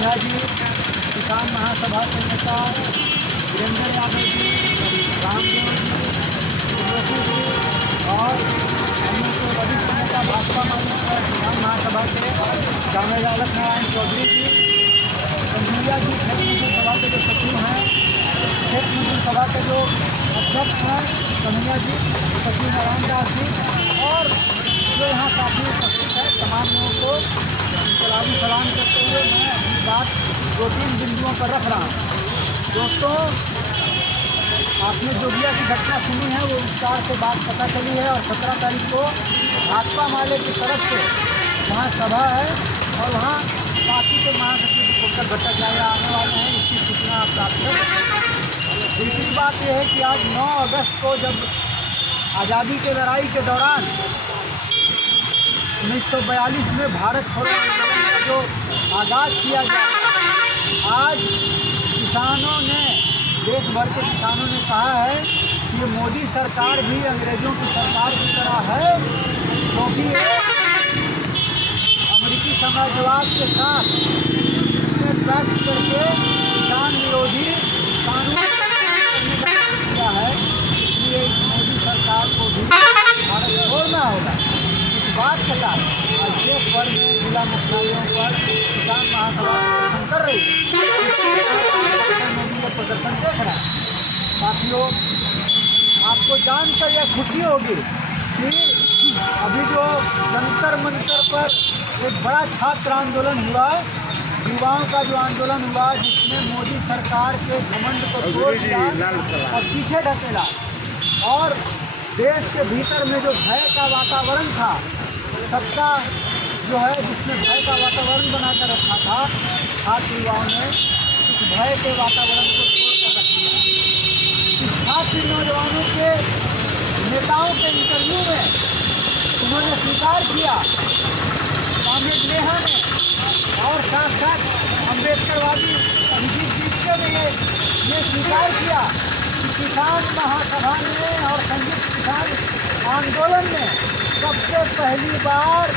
कन्हैया जी, किसान महासभा के नेता वीरेंद्र यादव जी, रामदेव जी, त्रिलोकी जी और अन्य के वरिष्ठ नेता भाजपा मान्यता किसान महासभा के जामेद अलख नारायण चौधरी जी, कन्हैया जी खेत मजदूर सभा के जो सचिव हैं, खेत मजदूर सभा के जो अध्यक्ष हैं कन्हैया जी, सचिव नारायण दास जी और जो यहाँ काफ़ी उपस्थित है, तमाम लोगों को इनकलाबी सलाम करते हुए मैं अपनी बात 2-3 बिंदुओं पर रख रहा हूँ। दोस्तों, आपने जोगिया की घटना सुनी है, वो विस्तार से बात पता चली है और 17 तारीख को भाकपा माले की तरफ से वहाँ सभा है और वहाँ पार्टी के महासचिव दीपंकर भट्टाचार्य आने वाले हैं, इसकी सूचना प्राप्त है। दूसरी बात यह है कि आज 9 अगस्त को जब आज़ादी की लड़ाई के दौरान 1942 में भारत छोड़ो आंदोलन का जो आगाज़ किया गया, आज किसानों ने, देश भर के किसानों ने कहा है कि ये मोदी सरकार भी अंग्रेज़ों की सरकार की तरह है, क्योंकि ये अमेरिकी साम्राज्यवाद के साथ पैक्ट करके किसान विरोधी कानून किया है। इसलिए इस मोदी सरकार को भी भारत छोड़ना होगा। इस बात के साथ आज देश भर में जिला मुख्यालयों पर किसान महासभा प्रदर्शन कर रही है। मोदी का प्रदर्शन देख रहा है। साथियों, आपको जानकर यह खुशी होगी कि अभी जो जंतर मंतर पर एक बड़ा छात्र आंदोलन हुआ, युवाओं का जो आंदोलन हुआ, जिसमें मोदी सरकार के घमंड को तोड़ दिया और पीछे ढकेला और देश के भीतर में जो भय का वातावरण था, सत्ता जो है जिसमें भय का वातावरण बनाकर रखा था, छात्र युवाओं ने इस भय के वातावरण को तोड़कर रख दिया। इस छात्र नौजवानों के नेताओं के इंटरव्यू में उन्होंने स्वीकार किया, कामिल नेहा ने और साथ साथ अम्बेडकरवादी अभिजीत दीपके ने ये स्वीकार किया कि किसान महासभा ने और संयुक्त किसान आंदोलन ने सबसे पहली बार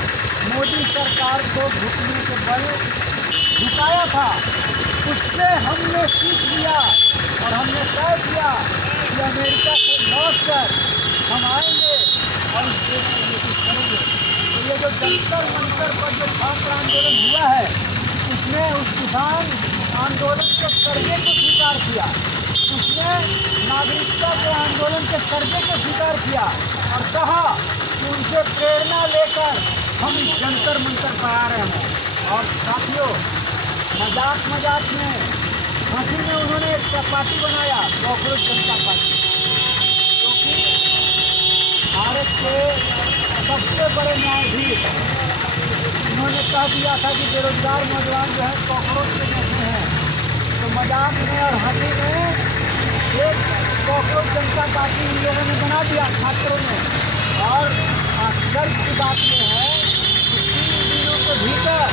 मोदी सरकार को घुटने के बल झुकाया था। उससे हमने सीख लिया और हमने तय किया कि अमेरिका से लौटकर हम आएंगे और इस देश के लिए कुछ करेंगे। तो ये जो जंतर मंतर पर जो छात्र आंदोलन हुआ है, उसने उस किसान आंदोलन के कर्जे को स्वीकार किया, उसने नागरिकता के आंदोलन के कर्जे को स्वीकार किया और कहा कि उनसे प्रेरणा लेकर हम इस जंतर मंतर पर आ रहे हैं। और साथियों, मजाक में हंसी में उन्होंने एक पार्टी बनाया, कॉकरोच जनता पार्टी, जो कि भारत के सबसे बड़े न्यायाधीश, उन्होंने कह दिया था कि बेरोजगार नौजवान जो है कॉकरोच के जैसे हैं। तो मजाक में और हंसी में एक कॉकरोच जनता पार्टी इन लोगों ने बना दिया छात्रों ने। और आश्चर्य की बात यह है कि 3 दिनों के भीतर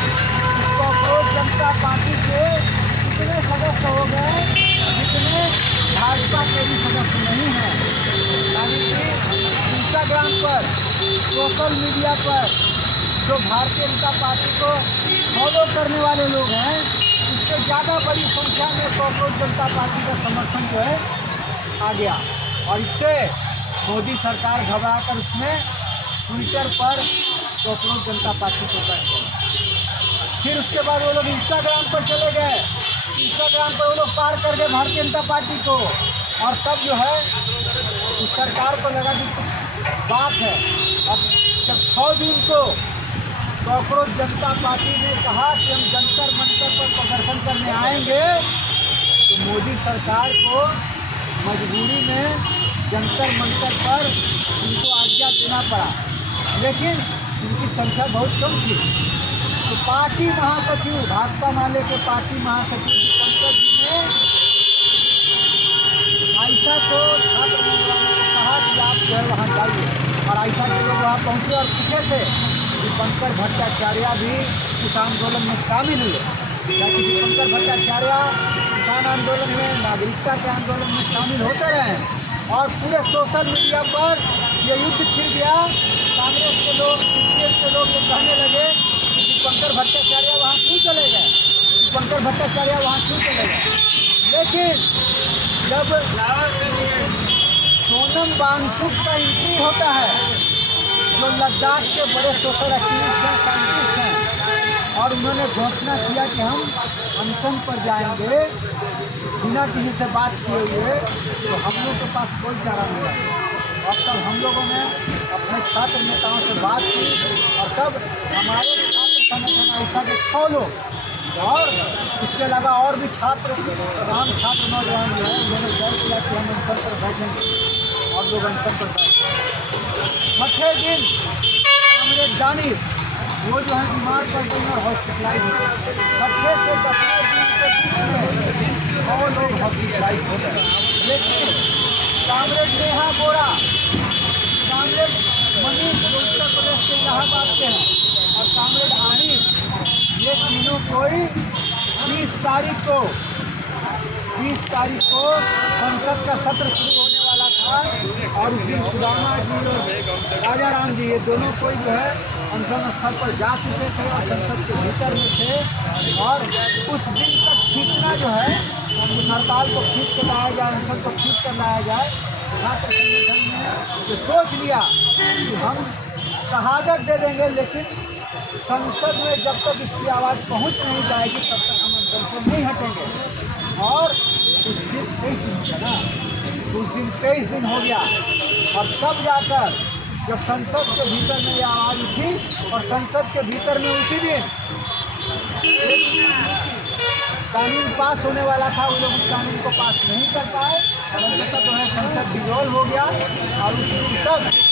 इस कॉकरोच जनता पार्टी के इतने सदस्य हो गए जितने भाजपा के भी सदस्य नहीं हैं। यानी कि इंस्टाग्राम पर, सोशल मीडिया पर जो भारतीय जनता पार्टी को फॉलो करने वाले लोग हैं, उससे ज़्यादा बड़ी संख्या में कॉकरोच जनता पार्टी का समर्थन जो है आ गया। और इससे मोदी सरकार घबरा कर उसने ट्विटर पर कॉकरोच जनता पार्टी को कर दिया। फिर उसके बाद वो लोग इंस्टाग्राम पर चले गए, इंस्टाग्राम पर वो लोग पार कर गए भारतीय जनता पार्टी को। और तब जो है उस सरकार को लगा कि कुछ बात है। अब जब 6 जून को कॉकरोच जनता पार्टी ने कहा कि हम जंतर मंतर पर प्रदर्शन करने आएंगे, तो मोदी सरकार को मजबूरी में जंतर मंतर पर उनको आज्ञा देना पड़ा, लेकिन उनकी संख्या बहुत कम थी। तो पार्टी महासचिव, भाकपा माले के पार्टी महासचिव दीपंकर जी ने आयशा को, छात्र नौजवानों को कहा कि आप जो है वहाँ जाइए। और आयशा के लोग वहाँ पहुँचे और पूछे थे दीपंकर भट्टाचार्य भी इस आंदोलन में शामिल हुए, ताकि दीपंकर भट्टाचार्य किसान आंदोलन में, नागरिकता के आंदोलन में शामिल होते रहे। और पूरे सोशल मीडिया पर ये युद्ध छिड़ गया। कांग्रेस के लोग, सीपीएम के लोग ये कहने लगे कि दीपंकर भट्टाचार्य वहाँ क्यों चले गए, दीपंकर भट्टाचार्य वहाँ क्यों चले गए? लेकिन जब सोनम वांगचुक का एंट्री होता है, जो लद्दाख के बड़े सोशल एक्टिविस्ट हैं, साइंटिस्ट हैं, और उन्होंने घोषणा किया कि हम अनशन पर जाएंगे बिना किसी से बात किए हुए, तो हम लोग के पास कोई चारा नहीं रहा। और तब हम लोगों ने अपने छात्र नेताओं से बात की, और तब हमारे छात्र संगठन ऐसा के 6 लोग और इसके अलावा और भी छात्र, तमाम छात्र नौजवान जो है उन्होंने तय किया कि हम अनशन पर बैठेंगे, और लोग अनशन पर बैठे। 6ठे दिन कामरेड दानिश वो जो है बीमार पड़ गई और हॉस्पिटलाइज हो गए। 6ठे से 10वें दिन के बीच में 6 लोग हॉस्पिटलाइज हो गए। लेकिन कामरेड नेहा बोरा, कामरेड मनीष जो उत्तर प्रदेश के इलाहाबाद के हैं, और कामरेड आरिफ, ये तीनों कोई 30 तारीख को संसद का सत्र शुरू होने वाला था, और उस दिन सुदामा जी और राजा राम जी, ये दोनों कोई जो है अनशन स्थल पर जा चुके थे और संसद के भीतर में थे। और उस दिन तक खींचना जो है, उस हड़ताल को खींच कर लाया जाए, अनशन को खींच कर लाया जाए। छात्र संगठन ने जो सोच लिया कि हम शहादत दे देंगे, लेकिन संसद में जब तक इसकी आवाज़ पहुंच नहीं जाएगी तब तक हम अनशन से नहीं हटेंगे। और उस दिन 23 दिन हो गया ना, उस दिन 23 दिन हो गया, और तब जाकर जब संसद के भीतर में ये आवाज़ उठी, और संसद के भीतर में उसी दिन कानून पास होने वाला था, वो लोग उस कानून को पास नहीं कर पाए, और अंततः जो है संसद डिसॉल्व हो गया, और उस दिन तक